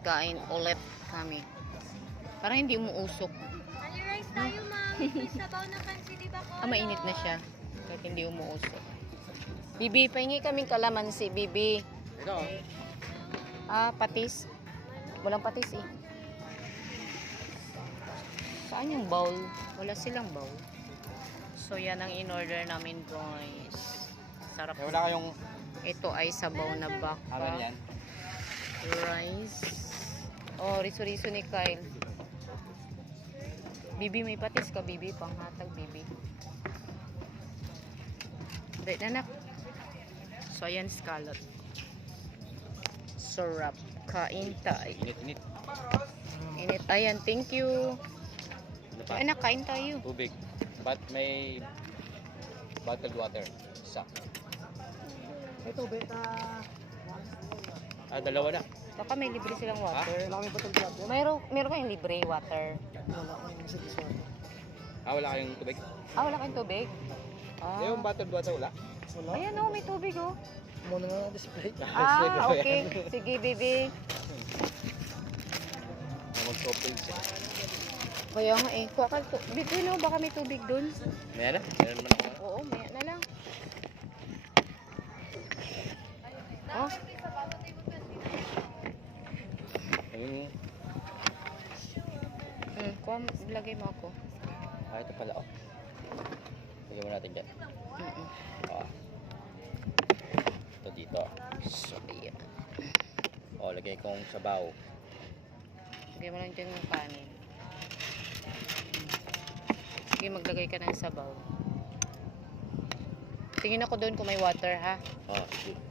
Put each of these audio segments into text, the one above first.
kain ulit kami. Parang hindi umuusok. Ali rice tayo, ma'am. May sabaw na pansi, di ba ko? Ah, mainit na siya. Kahit hindi umuusok. Bibi, pahingi kaming kalamansi, Bibi. Ito. Ah, patis. Walang patis eh. Saan yung bowl? Wala silang bowl. So, yan ang in-order namin, guys. Sarap. Eh, wala kayong Ito ay sabaw na baka. yan. Rice. Oh, riso-riso ni Kyle. Bibi, may patis ka, Bibi. Panghatag, Bibi. Wait, nanak. So, ayan, scallop. Sarap. Kain tayo. Init-init. Init. Ayan, thank you. Ano pa? Anak, kain tayo. Tubig. But may bottled water. Isa. Ito, beta. Ah, dalawa na. Baka may libre silang water. Wala kami patong plato. Mayroon, meron kayong libre water. Wala kami sa diswan. Ah, wala kayong tubig? Ah, wala kayong tubig? Ah. Yung bottled water wala? Wala. Ayan oh, may tubig oh. Muna nga display. Ah, okay. Sige, baby. Mag-soft siya. Kaya nga eh. Kuha ka to. Bibi, no? Baka may tubig dun. May ano? Meron naman ako. Oo, maya na lang. Oh, Ayun. Mo- ilagay mo ako. Ah, ito pala. Oh. Lagyan mo natin dyan. Mm-mm. Ah. Ito dito. So, ayan. Oh, lagay kong sabaw. Lagay mo lang dyan yung kanin. Sige, maglagay ka ng sabaw. Tingin ako doon kung may water, ha? Ah, sige.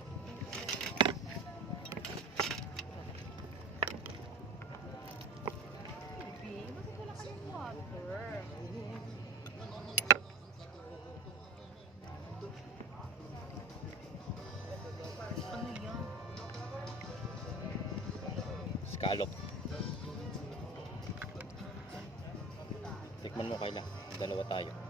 Scallop. Tikman mo Kayla. Dalawa tayo.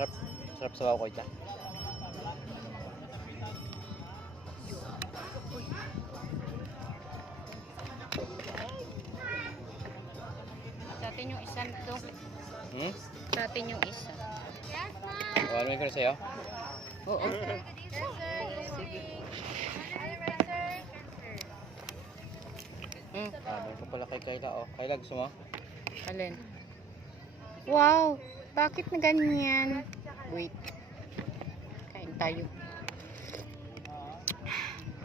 Sarap. Sarap sabaw ko ito. Sa atin yung isa to Hmm? Sa atin yung isa Yes, ma'am. O, ano ko na sa'yo? Oo Yes, sir. Good morning. Ali rice, sir. Mm. Ah, meron pa pala kay Kayla. Oh, Kayla, gusto mo? Alin? Wow! Bakit na ganyan? Wait. Kain tayo.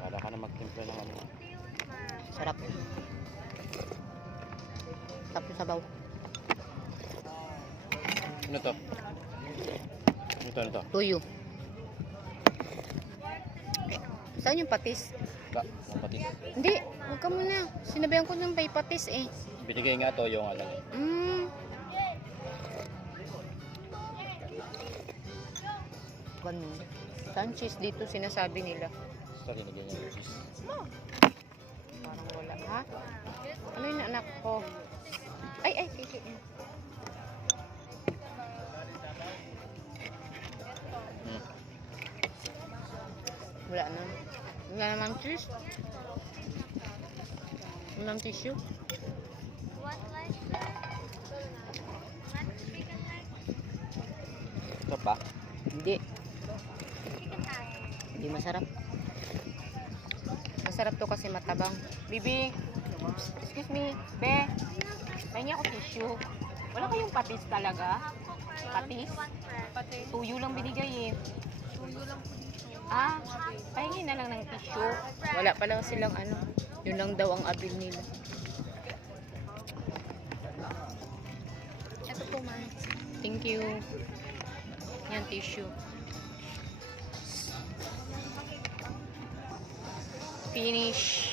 Wala ka na magtimpla ng ano. Sarap. Sarap yung sabaw. Ano to? Ano to, ano to? Tuyo. Saan yung patis? Ba, mga patis. Hindi, huwag ka muna. Sinabihan ko ng may patis eh. Binigay nga to yung ano. Mm. Saan cheese dito sinasabi nila? Sorry, nagyan niya cheese. Parang wala. Ha? Ano yung anak ko? Ay, ay, kiki. Hmm. Wala na. Wala namang cheese. Walang tissue. Sarap ba? Hindi. Hindi masarap. Masarap to kasi matabang. Bibi, excuse me, be, pahingi ako tissue. Wala kayong patis talaga? Patis? Tuyo lang binigay eh. Ah, pahingi na lang ng tissue. Wala pa lang silang ano. Yun lang daw ang abil nila. Ito po, ma'am. Thank you. Yan, tissue. Finish.